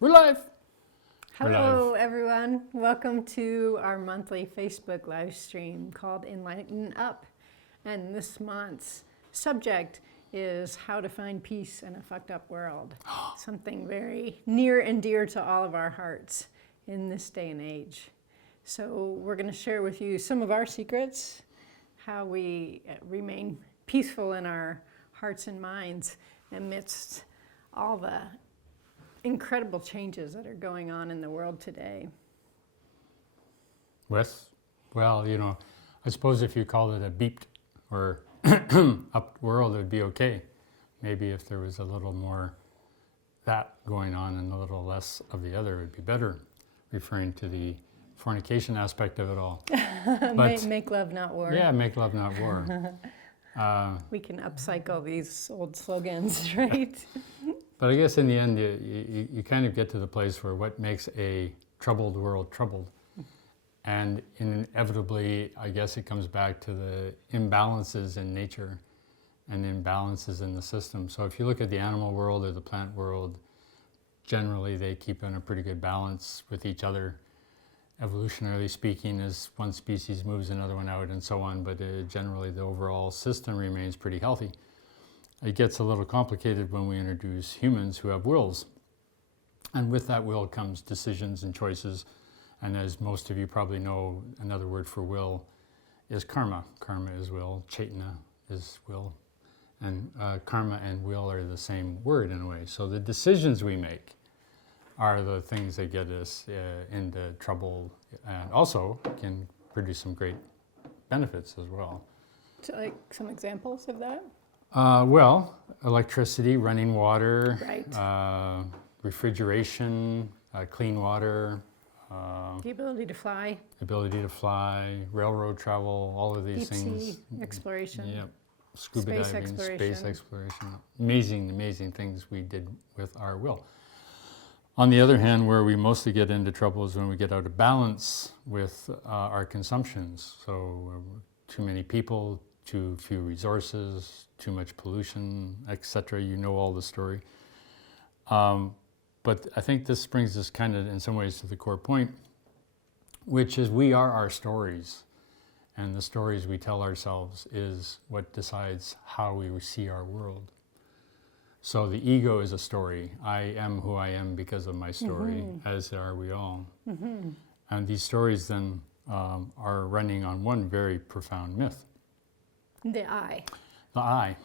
We're live. Hello, everyone. Welcome to our monthly Facebook live stream called Enlighten-Up. And this month's subject is how to find peace in a fucked up world. Something very near and dear to all of our hearts in this day and age. So we're going to share with you some of our secrets, how we remain peaceful in our hearts and minds amidst all the incredible changes that are going on in the world today. Wes? Well, I suppose if you called it a beeped or up world, it would be okay. Maybe if there was a little more that going on and a little less of the other, it would be better, referring to the fornication aspect of it all. But, make love, not war. Yeah, make love, not war. We can upcycle these old slogans, right? But I guess in the end, you kind of get to the place where what makes a troubled world troubled. And inevitably, I guess it comes back to the imbalances in nature and imbalances in the system. So if you look at the animal world or the plant world, generally they keep in a pretty good balance with each other. Evolutionarily speaking, as one species moves another one out and so on, but generally the overall system remains pretty healthy. It gets a little complicated when we introduce humans who have wills. And with that will comes decisions and choices. And as most of you probably know, another word for will is karma. Karma is will, chaitana is will. And karma and will are the same word in a way. So the decisions we make are the things that get us into trouble and also can produce some great benefits as well. So, like some examples of that? Well, electricity, running water, right. Refrigeration, clean water. The ability to fly. Railroad travel, all of these Deep things. sea exploration. Yep. Scuba Space diving, exploration. space exploration. Amazing things we did with our will. On the other hand, where we mostly get into trouble is when we get out of balance with our consumptions. So too many people, too few resources, too much pollution, etc. You know all the story. But I think this brings us kind of in some ways to the core point, which is we are our stories. And the stories we tell ourselves is what decides how we see our world. So the ego is a story. I am who I am because of my story, as are we all. And these stories then are running on one very profound myth. The I. The I.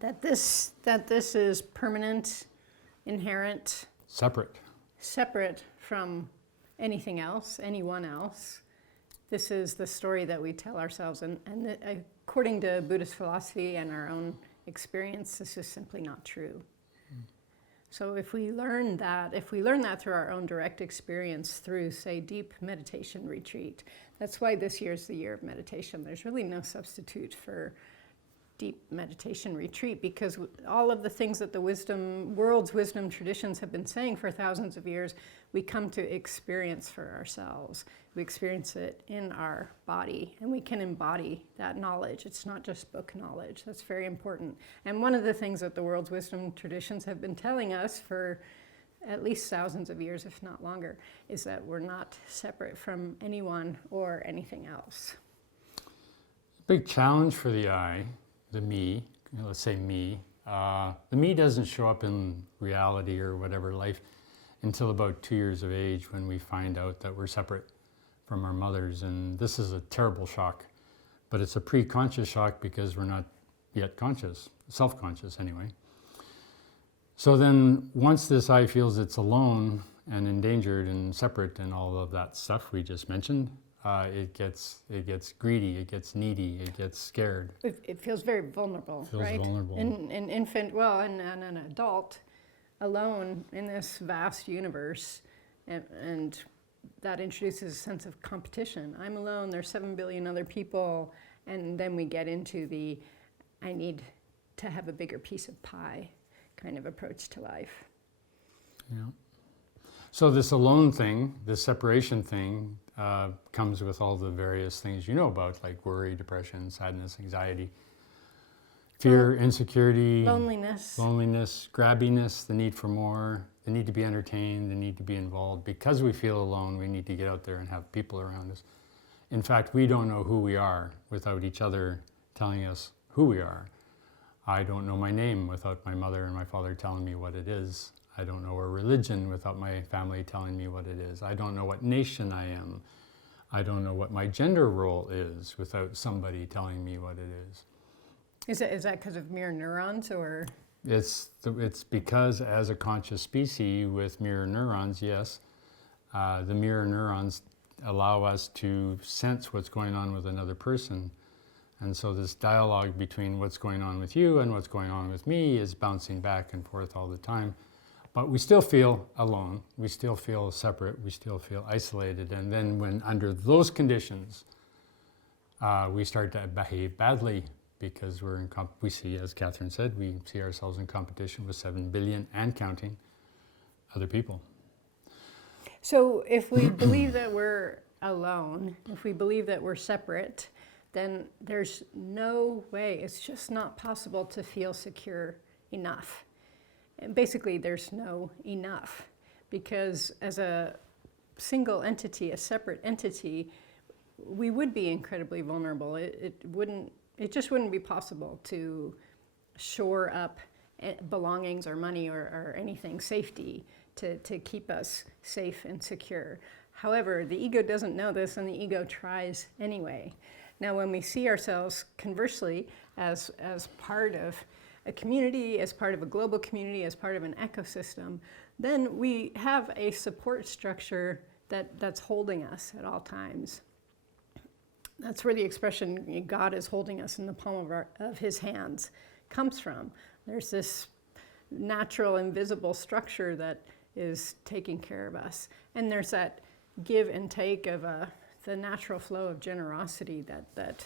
That this is permanent, inherent. Separate from anything else, anyone else. This is the story that we tell ourselves. And according to Buddhist philosophy and our own experience, this is simply not true. So if we learn that through our own direct experience, through, say, deep meditation retreat, that's why this year is the year of meditation. There's really no substitute for deep meditation retreat, because all of the things that the world's wisdom traditions have been saying for thousands of years, we come to experience for ourselves. We experience it in our body, and we can embody that knowledge. It's not just book knowledge. That's very important. And one of the things that the world's wisdom traditions have been telling us for at least thousands of years, if not longer, is that we're not separate from anyone or anything else. Big challenge for the I, the me, let's say me. The me doesn't show up in reality or whatever life until about 2 years of age, when we find out that we're separate from our mothers. And this is a terrible shock, but it's a pre-conscious shock because we're not yet conscious, self-conscious anyway. So then once this I feels it's alone and endangered and separate and all of that stuff we just mentioned, it gets greedy, it gets needy, it gets scared. It feels very vulnerable, right? Vulnerable. An infant, and an adult alone in this vast universe, and that introduces a sense of competition. I'm alone, there's 7 billion other people, and then we get into the I need to have a bigger piece of pie kind of approach to life. Yeah. So this alone thing, this separation thing, comes with all the various things you know about, like worry, depression, sadness, anxiety, fear, insecurity, loneliness, grabbiness, the need for more, the need to be entertained, the need to be involved. Because we feel alone, we need to get out there and have people around us. In fact, we don't know who we are without each other telling us who we are. I don't know my name without my mother and my father telling me what it is. I don't know a religion without my family telling me what it is. I don't know what nation I am. I don't know what my gender role is without somebody telling me what it is. Is that because of mirror neurons, or? It's because as a conscious species with mirror neurons, yes, the mirror neurons allow us to sense what's going on with another person. And so this dialogue between what's going on with you and what's going on with me is bouncing back and forth all the time. But we still feel alone, we still feel separate, we still feel isolated. And then when under those conditions, we start to behave badly because we see, as Catherine said, we see ourselves in competition with 7 billion and counting other people. So if we believe that we're alone, if we believe that we're separate, then there's no way, it's just not possible to feel secure enough. And basically, there's no enough, because as a single entity, a separate entity, we would be incredibly vulnerable. It just wouldn't be possible to shore up belongings or money or anything, safety, to keep us safe and secure. However, the ego doesn't know this, and the ego tries anyway. Now, when we see ourselves, conversely, as part of a community, as part of a global community, as part of an ecosystem, then we have a support structure that's holding us at all times. That's where the expression, God is holding us in the palm of his hands, comes from. There's this natural, invisible structure that is taking care of us. And there's that give and take of the natural flow of generosity that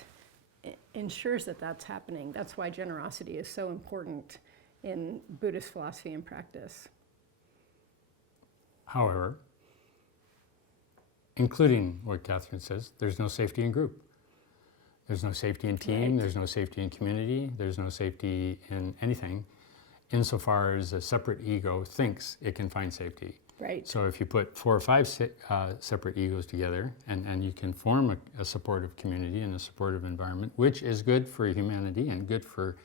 ensures that that's happening. That's why generosity is so important in Buddhist philosophy and practice. However, including what Catherine says, there's no safety in group. There's no safety in team, Right. There's no safety in community, there's no safety in anything, insofar as a separate ego thinks it can find safety. Right. So if you put 4 or 5 separate egos together, and you can form a supportive community and a supportive environment, which is good for humanity and good for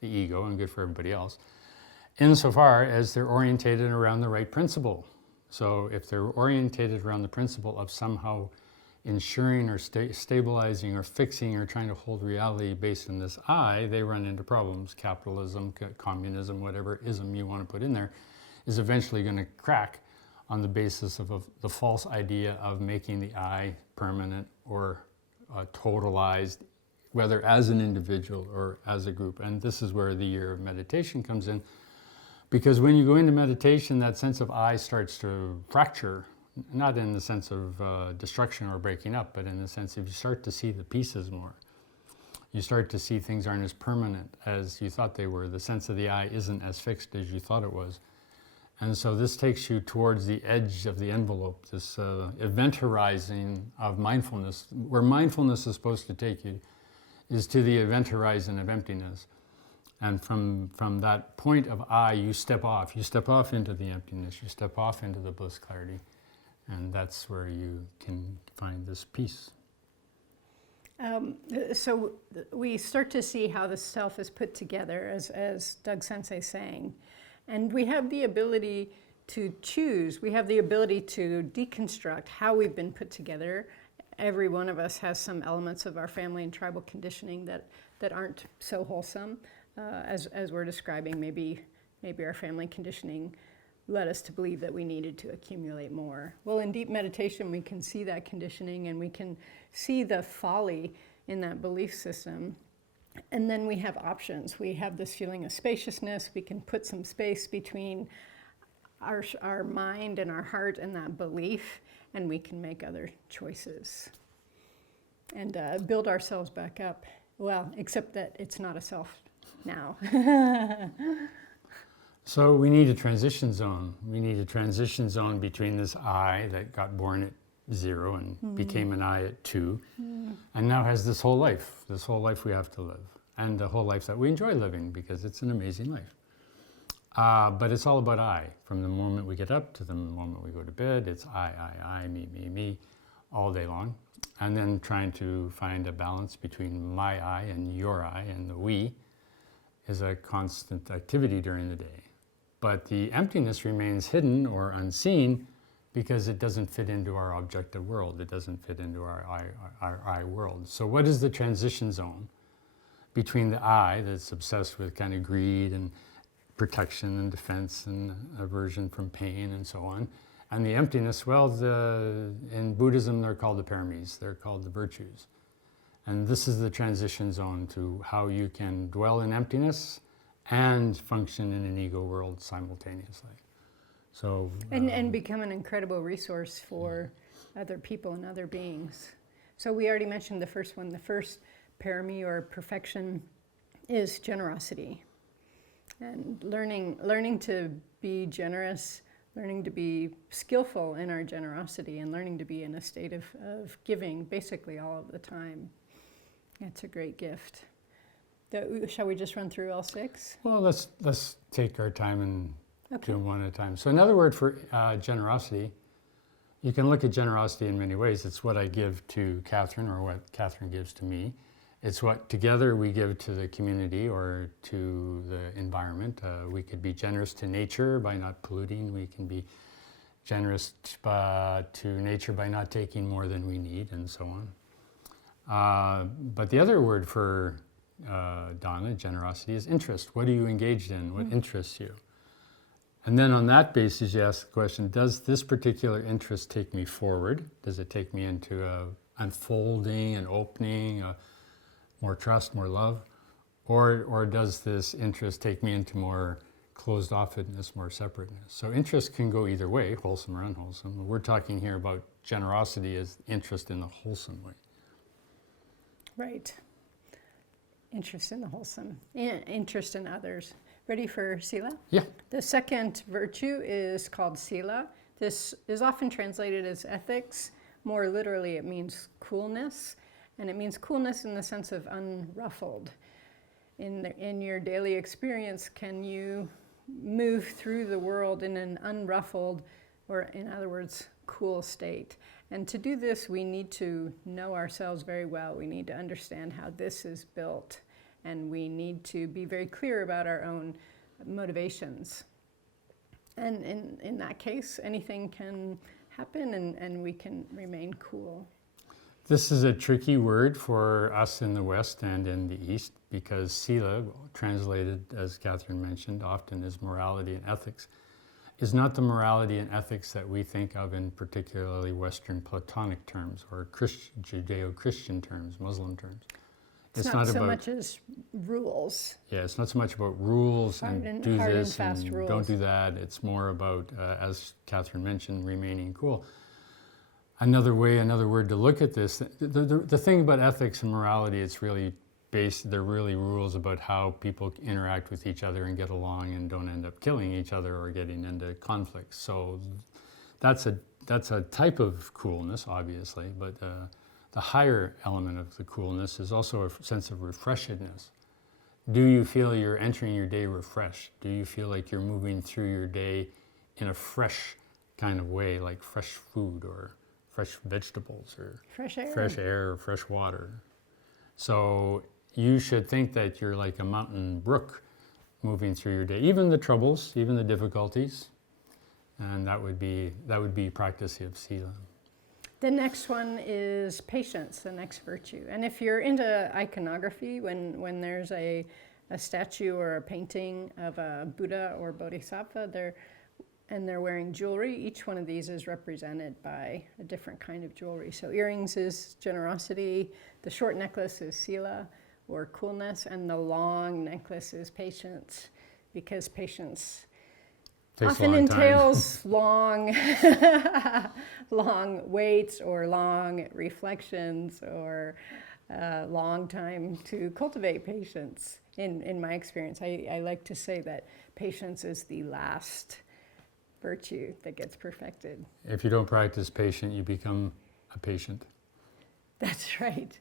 the ego and good for everybody else, insofar as they're orientated around the right principle. So if they're orientated around the principle of somehow ensuring or stabilizing or fixing or trying to hold reality based on this I, they run into problems. Capitalism, communism, whatever ism you want to put in there, is eventually going to crack on the basis of the false idea of making the I permanent or totalized, whether as an individual or as a group. And this is where the year of meditation comes in, because when you go into meditation, that sense of I starts to fracture, not in the sense of destruction or breaking up, but in the sense of you start to see the pieces more. You start to see things aren't as permanent as you thought they were. The sense of the I isn't as fixed as you thought it was. And so this takes you towards the edge of the envelope, this event horizon of mindfulness. Where mindfulness is supposed to take you is to the event horizon of emptiness. And from that point of I, you step off. You step off into the emptiness. You step off into the bliss clarity. And that's where you can find this peace. So we start to see how the self is put together, as Doug Sensei is saying. And we have the ability to choose. We have the ability to deconstruct how we've been put together. Every one of us has some elements of our family and tribal conditioning that aren't so wholesome, as we're describing. Maybe our family conditioning led us to believe that we needed to accumulate more. Well, in deep meditation, we can see that conditioning, and we can see the folly in that belief system. And then we have options. We have this feeling of spaciousness. We can put some space between our mind and our heart and that belief, and we can make other choices and build ourselves back up. Well, except that it's not a self now. So we need a transition zone. We need a transition zone between this I that got born at 0 and became an I at 2, and now has this whole life we have to live, and a whole life that we enjoy living because it's an amazing life. But it's all about I. From the moment we get up to the moment we go to bed, it's I, me, all day long. And then trying to find a balance between my I and your I, and the we is a constant activity during the day. But the emptiness remains hidden or unseen because it doesn't fit into our objective world. It doesn't fit into our I world. So what is the transition zone between the I that's obsessed with kind of greed and protection and defense and aversion from pain and so on, and the emptiness? Well, in Buddhism they're called the paramis, they're called the virtues. And this is the transition zone to how you can dwell in emptiness and function in an ego world simultaneously. So and become an incredible resource for other people and other beings. So we already mentioned the first one. The first parami or perfection is generosity. And learning to be generous, learning to be skillful in our generosity, and learning to be in a state of giving basically all of the time. It's a great gift. Shall we just run through all 6? Well, let's take our time and do them one at a time. So another word for generosity, you can look at generosity in many ways. It's what I give to Catherine or what Catherine gives to me. It's what together we give to the community or to the environment. We could be generous to nature by not polluting. We can be generous to nature by not taking more than we need, and so on. But the other word for Donna, generosity, is interest. What are you engaged in? What interests you? And then on that basis, you ask the question, does this particular interest take me forward? Does it take me into unfolding and opening, more trust, more love? Or does this interest take me into more closed-offedness, more separateness? So interest can go either way, wholesome or unwholesome. We're talking here about generosity as interest in the wholesome way. Right. Interest in the wholesome. Interest in others. Ready for sila? Yeah. The second virtue is called sila. This is often translated as ethics. More literally, it means coolness. And it means coolness in the sense of unruffled. In your daily experience, can you move through the world in an unruffled, or in other words, cool state? And to do this, we need to know ourselves very well. We need to understand how this is built. And we need to be very clear about our own motivations. And in that case, anything can happen and we can remain cool. This is a tricky word for us in the West and in the East because sila, translated as Catherine mentioned, often as morality and ethics, is not the morality and ethics that we think of in particularly Western Platonic terms or Judeo-Christian terms, Muslim terms. It's not so much as rules. Yeah, it's not so much about rules and do this and rules. Don't do that. It's more about, as Catherine mentioned, remaining cool. Another word to look at this, the thing about ethics and morality, it's really they're really rules about how people interact with each other and get along and don't end up killing each other or getting into conflicts. So that's a type of coolness, obviously, but the higher element of the coolness is also a sense of refreshedness. Do you feel you're entering your day refreshed? Do you feel like you're moving through your day in a fresh kind of way, like fresh food or fresh vegetables or fresh air or fresh water? So you should think that you're like a mountain brook moving through your day, even the troubles, even the difficulties, and that would be practice of sila. The next one is patience, the next virtue. And if you're into iconography, when there's a statue or a painting of a Buddha or Bodhisattva, they're wearing jewelry, each one of these is represented by a different kind of jewelry. So earrings is generosity, the short necklace is sila or coolness, and the long necklace is patience, because patience often entails long waits or long reflections or long time to cultivate patience. In my experience, I like to say that patience is the last virtue that gets perfected. If you don't practice patience, you become a patient. That's right.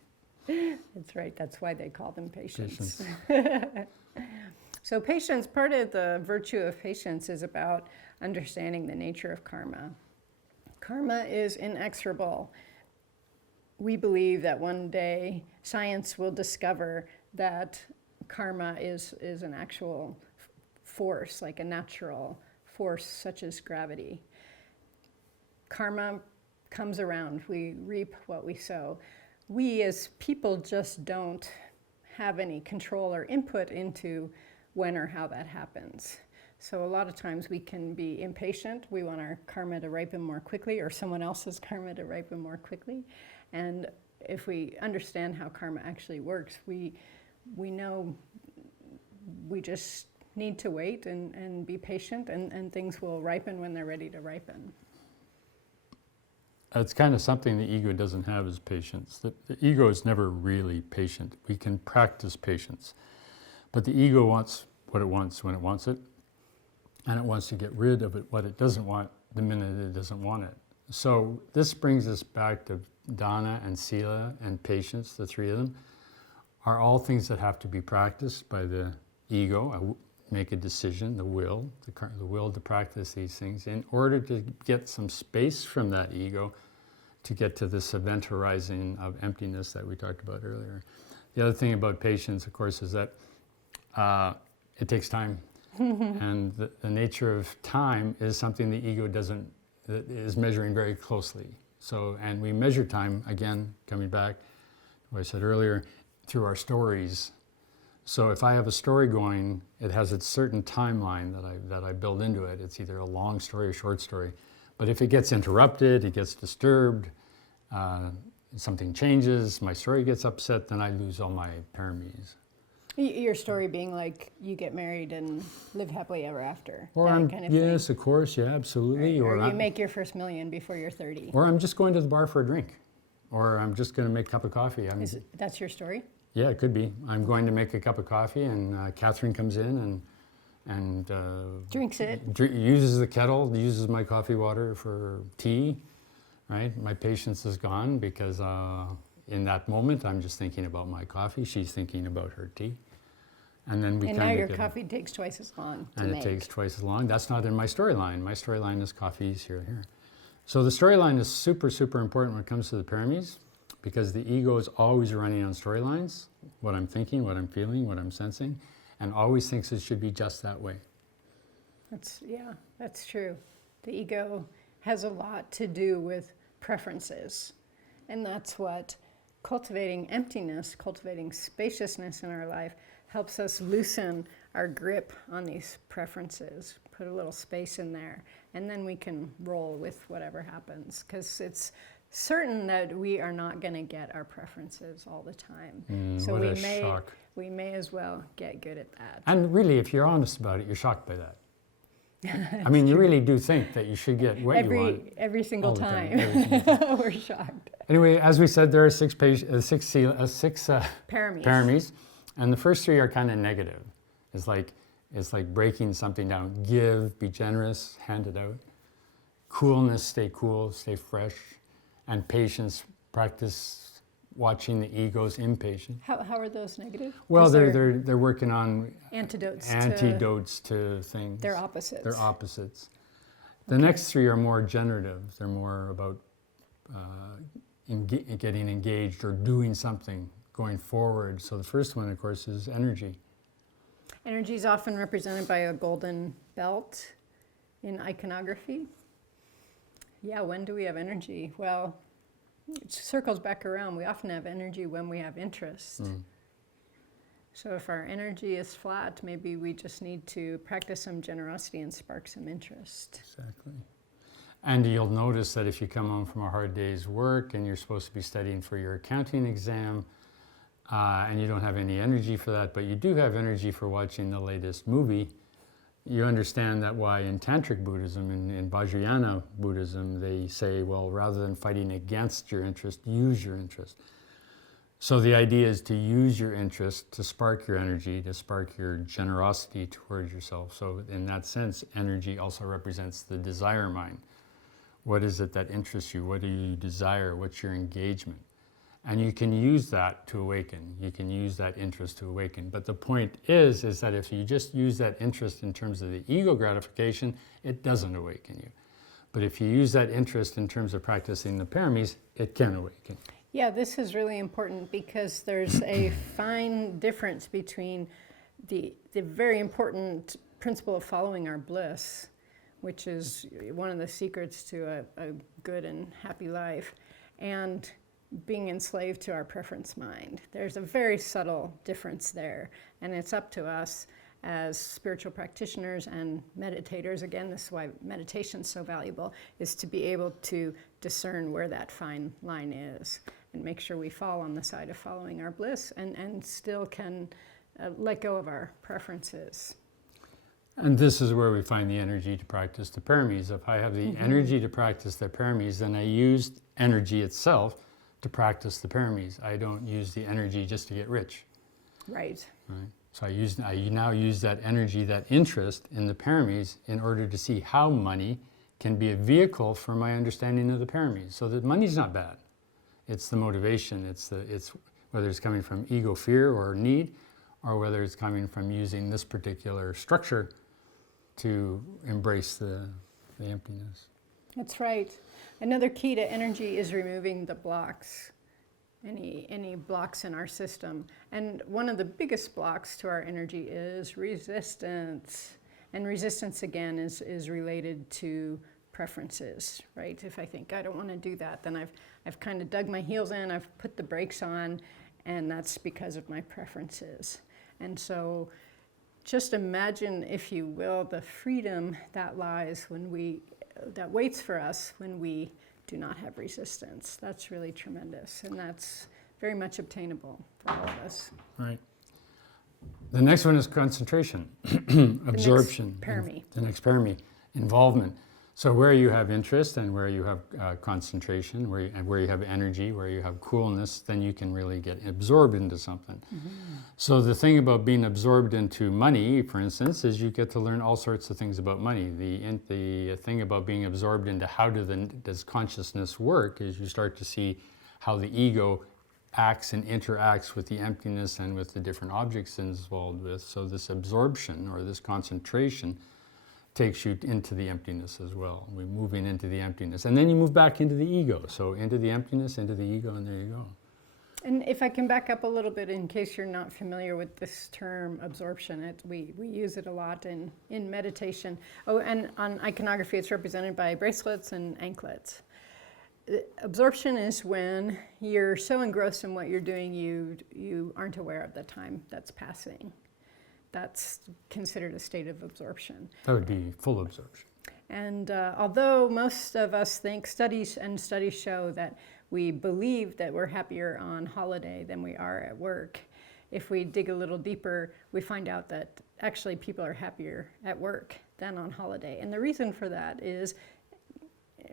That's right. That's why they call them patients. So patience, part of the virtue of patience is about understanding the nature of karma. Karma is inexorable. We believe that one day science will discover that karma is an actual force, like a natural force such as gravity. Karma comes around. We reap what we sow. We as people just don't have any control or input into when or how that happens. So a lot of times we can be impatient. We want our karma to ripen more quickly, or someone else's karma to ripen more quickly. And if we understand how karma actually works, we know we just need to wait and be patient, and things will ripen when they're ready to ripen. It's kind of something the ego doesn't have, is patience. The ego is never really patient. We can practice patience. But the ego wants what it wants when it wants it, and it wants to get rid of it, what it doesn't want, the minute it doesn't want it. So this brings us back to dana and sila and patience, the three of them, are all things that have to be practiced by the ego. Make a decision, the will to practice these things in order to get some space from that ego to get to this event horizon of emptiness that we talked about earlier. The other thing about patience, of course, is that it takes time. And the nature of time is something the ego is measuring very closely. So, and we measure time, again, coming back to what I said earlier, through our stories. So if I have a story going, it has a certain timeline that I build into it. It's either a long story or short story. But if it gets interrupted, it gets disturbed, something changes, my story gets upset, then I lose all my paramis. Your story being like you get married and live happily ever after. Or that kind of yes, thing. of course, yeah, absolutely. Right. Or you make your first million before you're 30. Or I'm just going to the bar for a drink. Or I'm just going to make a cup of coffee. That's your story? Yeah, it could be. I'm going to make a cup of coffee, and Catherine comes in and drinks it. Uses the kettle, uses my coffee water for tea, right? My patience is gone because in that moment I'm just thinking about my coffee. She's thinking about her tea. And then we and now your coffee takes twice as long to make. It takes twice as long. That's not in my storyline. My storyline is coffee's here. So the storyline is super, super important when it comes to the paramis, because the ego is always running on storylines, what I'm thinking, what I'm feeling, what I'm sensing, and always thinks it should be just that way. That's true. The ego has a lot to do with preferences. And that's what cultivating emptiness, cultivating spaciousness in our life helps us loosen our grip on these preferences, put a little space in there, and then we can roll with whatever happens, because it's certain that we are not going to get our preferences all the time. So shock. We may as well get good at that. And really, if you're honest about it, you're shocked by that. I mean, you really do think that you should get what you want. Every single time. We're shocked. Anyway, as we said, there are six paramis, and the first three are kind of negative. It's like breaking something down. Give, be generous, hand it out. Coolness, stay cool, stay fresh. And patience, practice watching the ego's impatient. How are those negative? Well, they're working on antidotes to things. They're opposites. They're opposites. The next three are more generative. They're more about getting engaged or doing something, going forward. So the first one, of course, is energy. Energy is often represented by a golden belt in iconography. Yeah, when do we have energy? Well, it circles back around. We often have energy when we have interest. So if our energy is flat, maybe we just need to practice some generosity and spark some interest. Exactly. And you'll notice that if you come home from a hard day's work and you're supposed to be studying for your accounting exam, and you don't have any energy for that, but you do have energy for watching the latest movie, you understand that why in Tantric Buddhism, in Vajrayana Buddhism, they say, well, rather than fighting against your interest, use your interest. So the idea is to use your interest to spark your energy, to spark your generosity towards yourself. So in that sense, energy also represents the desire mind. What is it that interests you? What do you desire? What's your engagement? And you can use that to awaken. You can use that interest to awaken. But the point is that if you just use that interest in terms of the ego gratification, it doesn't awaken you. But if you use that interest in terms of practicing the paramis, it can awaken. Yeah, this is really important because there's a fine difference between the very important principle of following our bliss, which is one of the secrets to a good and happy life, and being enslaved to our preference mind. There's a very subtle difference there, and it's up to us as spiritual practitioners and meditators, again, this is why meditation is so valuable, is to be able to discern where that fine line is and make sure we fall on the side of following our bliss and still can let go of our preferences. And this is where we find the energy to practice the paramis. If I have the energy to practice the paramis, then I use energy itself to practice the paramis. I don't use the energy just to get rich. Right. So I now use that energy, that interest in the paramis in order to see how money can be a vehicle for my understanding of the paramis. So that money's not bad. It's the motivation. It's whether it's coming from ego fear or need, or whether it's coming from using this particular structure to embrace the emptiness. That's right. Another key to energy is removing the blocks, any blocks in our system. And one of the biggest blocks to our energy is resistance. And resistance, again, is related to preferences, right? If I think I don't want to do that, then I've kind of dug my heels in, I've put the brakes on, and that's because of my preferences. And so just imagine, if you will, the freedom that lies that waits for us when we do not have resistance. That's really tremendous, and that's very much obtainable for all of us. Right. The next one is concentration, absorption. The next parami, involvement. So where you have interest and where you have concentration, where you have energy, where you have coolness, then you can really get absorbed into something. So the thing about being absorbed into money, for instance, is you get to learn all sorts of things about money. The thing about being absorbed into how does consciousness work is you start to see how the ego acts and interacts with the emptiness and with the different objects it's involved with. So this absorption or this concentration takes you into the emptiness as well. We're moving into the emptiness. And then you move back into the ego. So into the emptiness, into the ego, and there you go. And if I can back up a little bit, in case you're not familiar with this term absorption, we use it a lot in meditation. Oh, and on iconography, it's represented by bracelets and anklets. Absorption is when you're so engrossed in what you're doing, you aren't aware of the time that's passing. That's considered a state of absorption. That would be full absorption. And although most of us think, studies show that we believe that we're happier on holiday than we are at work, if we dig a little deeper, we find out that actually people are happier at work than on holiday. And the reason for that is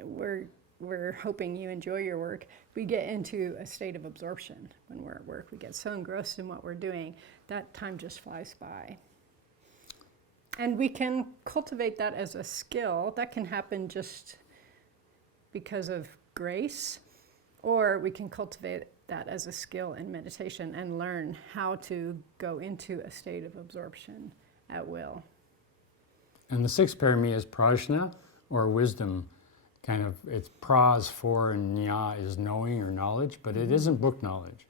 we're hoping you enjoy your work. We get into a state of absorption when we're at work. We get so engrossed in what we're doing that time just flies by. And we can cultivate that as a skill. That can happen just because of grace, or we can cultivate that as a skill in meditation and learn how to go into a state of absorption at will. And the sixth parami is prajna, or wisdom. It's pras for and nya is knowing or knowledge, but it isn't book knowledge.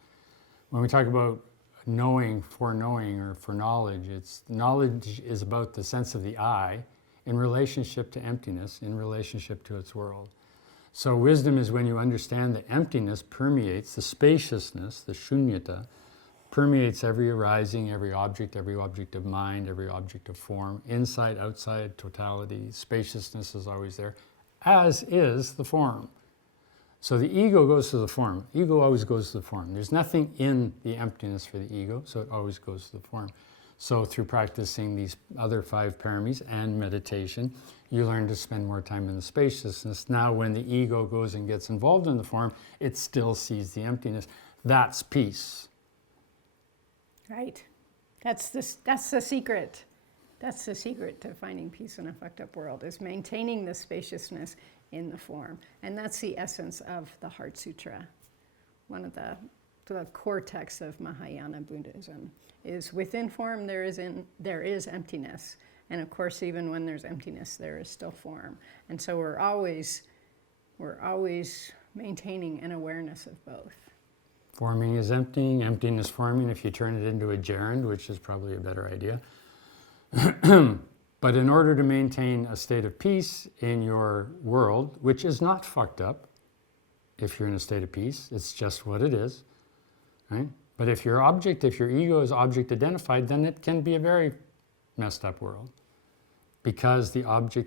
When we talk about knowing, foreknowing, or for knowledge is about the sense of the I in relationship to emptiness, in relationship to its world. So wisdom is when you understand that emptiness permeates, the spaciousness, the shunyata, permeates every arising, every object of mind, every object of form, inside, outside, totality. Spaciousness is always there, as is the form. So the ego goes to the form. Ego always goes to the form. There's nothing in the emptiness for the ego, so it always goes to the form. So through practicing these other 5 paramis and meditation, you learn to spend more time in the spaciousness. Now when the ego goes and gets involved in the form, it still sees the emptiness. That's peace. Right. That's the secret. That's the secret to finding peace in a fucked up world, is maintaining the spaciousness in the form. And that's the essence of the Heart Sutra. one of the core texts of Mahayana Buddhism, is within form there is emptiness. And of course, even when there's emptiness, there is still form. And so we're always maintaining an awareness of both. Forming is emptying, emptying is forming if you turn it into a gerund, which is probably a better idea. But in order to maintain a state of peace in your world, which is not fucked up, if you're in a state of peace, it's just what it is, right? But if your ego is object identified, then it can be a very messed up world, because the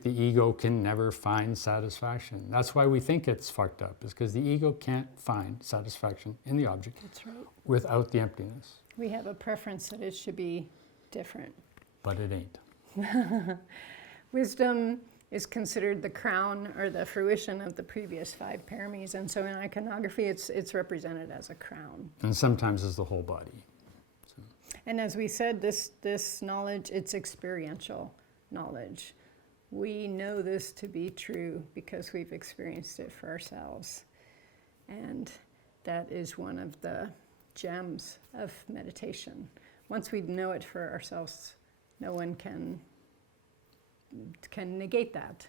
ego can never find satisfaction. That's why we think it's fucked up, is because the ego can't find satisfaction in the object. That's right. Without the emptiness. We have a preference that it should be different. But it ain't. Wisdom is considered the crown or the fruition of the previous 5 paramis, and so in iconography it's represented as a crown. And sometimes as the whole body. So. And as we said, this knowledge, it's experiential knowledge. We know this to be true because we've experienced it for ourselves. And that is one of the gems of meditation. Once we know it for ourselves, no one can negate that.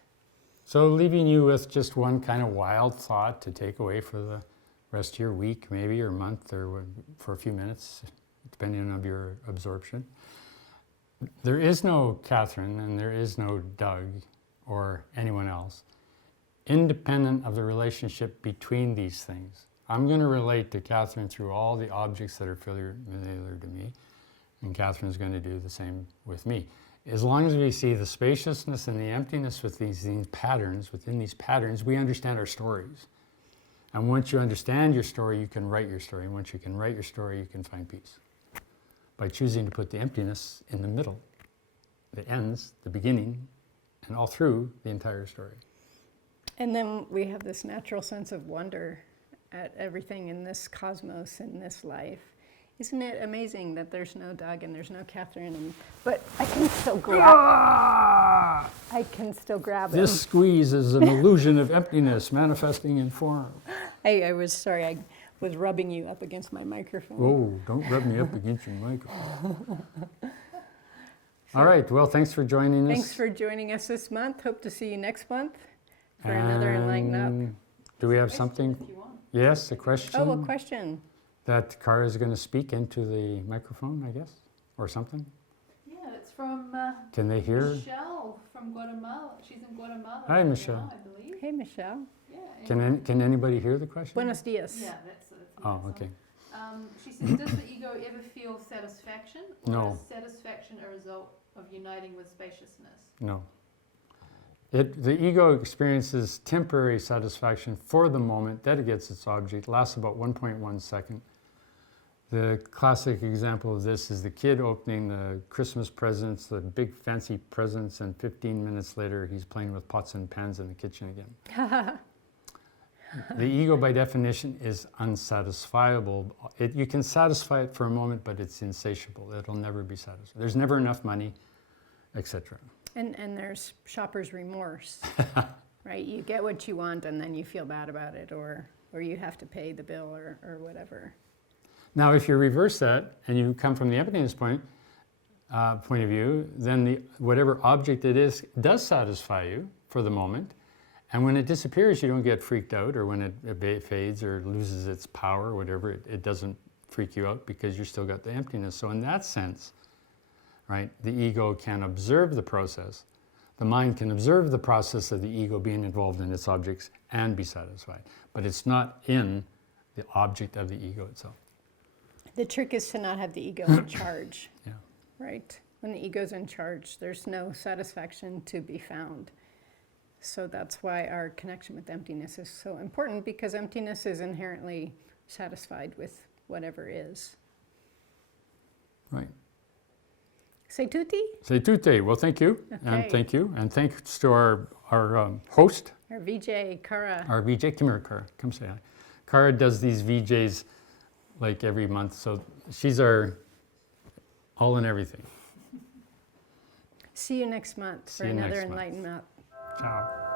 So leaving you with just one kind of wild thought to take away for the rest of your week, maybe, or month, or for a few minutes, depending on your absorption. There is no Catherine and there is no Doug or anyone else, independent of the relationship between these things. I'm going to relate to Catherine through all the objects that are familiar to me, and Catherine's going to do the same with me. As long as we see the spaciousness and the emptiness with these patterns, within these patterns, we understand our stories. And once you understand your story, you can write your story. And once you can write your story, you can find peace. By choosing to put the emptiness in the middle, the ends, the beginning, and all through the entire story. And then we have this natural sense of wonder at everything in this cosmos, in this life. Isn't it amazing that there's no Doug and there's no Catherine, but I can still grab. I can still grab it. This squeeze is an illusion of emptiness manifesting in form. I was sorry. I was rubbing you up against my microphone. Oh, don't rub me up against your microphone. All right. Well, thanks for joining us. Thanks for joining us this month. Hope to see you next month for another Enlighten-Up. Do we have something? Yes, a question. Oh, a question. That Cara is going to speak into the microphone, I guess, or something. Yeah, it's from Can they hear? Michelle from Guatemala. She's in Guatemala. Hi, right Michelle. now, I believe. Hey, Michelle. Yeah. Can anybody hear the question? Buenos dias. Yeah, that's Oh, okay. She says, does the ego ever feel satisfaction? Or No. is satisfaction a result of uniting with spaciousness? No. The ego experiences temporary satisfaction for the moment that it gets its object, lasts about 1.1 second. The classic example of this is the kid opening the Christmas presents, the big fancy presents, and 15 minutes later he's playing with pots and pans in the kitchen again. The ego, by definition, is unsatisfiable. You can satisfy it for a moment, but it's insatiable. It'll never be satisfied. There's never enough money, etc. And there's shopper's remorse, right? You get what you want and then you feel bad about it, or you have to pay the bill or whatever. Now, if you reverse that and you come from the emptiness point of view, then whatever object it is does satisfy you for the moment. And when it disappears, you don't get freaked out, or when it fades or loses its power, or whatever, it doesn't freak you out because you've still got the emptiness. So in that sense, right, the ego can observe the process. The mind can observe the process of the ego being involved in its objects and be satisfied. But it's not in the object of the ego itself. The trick is to not have the ego in charge, Yeah. right? When the ego's in charge, there's no satisfaction to be found. So that's why our connection with emptiness is so important, because emptiness is inherently satisfied with whatever is. Right. Sei tutti? Sei tutte. Well, thank you. Okay. And thank you. And thanks to our host, Our VJ, Cara. our VJ. Come here, Cara. Come say hi. Cara does these VJs like every month, so she's our all in everything. See you next month for See you another next month. Enlighten-Up. Ciao.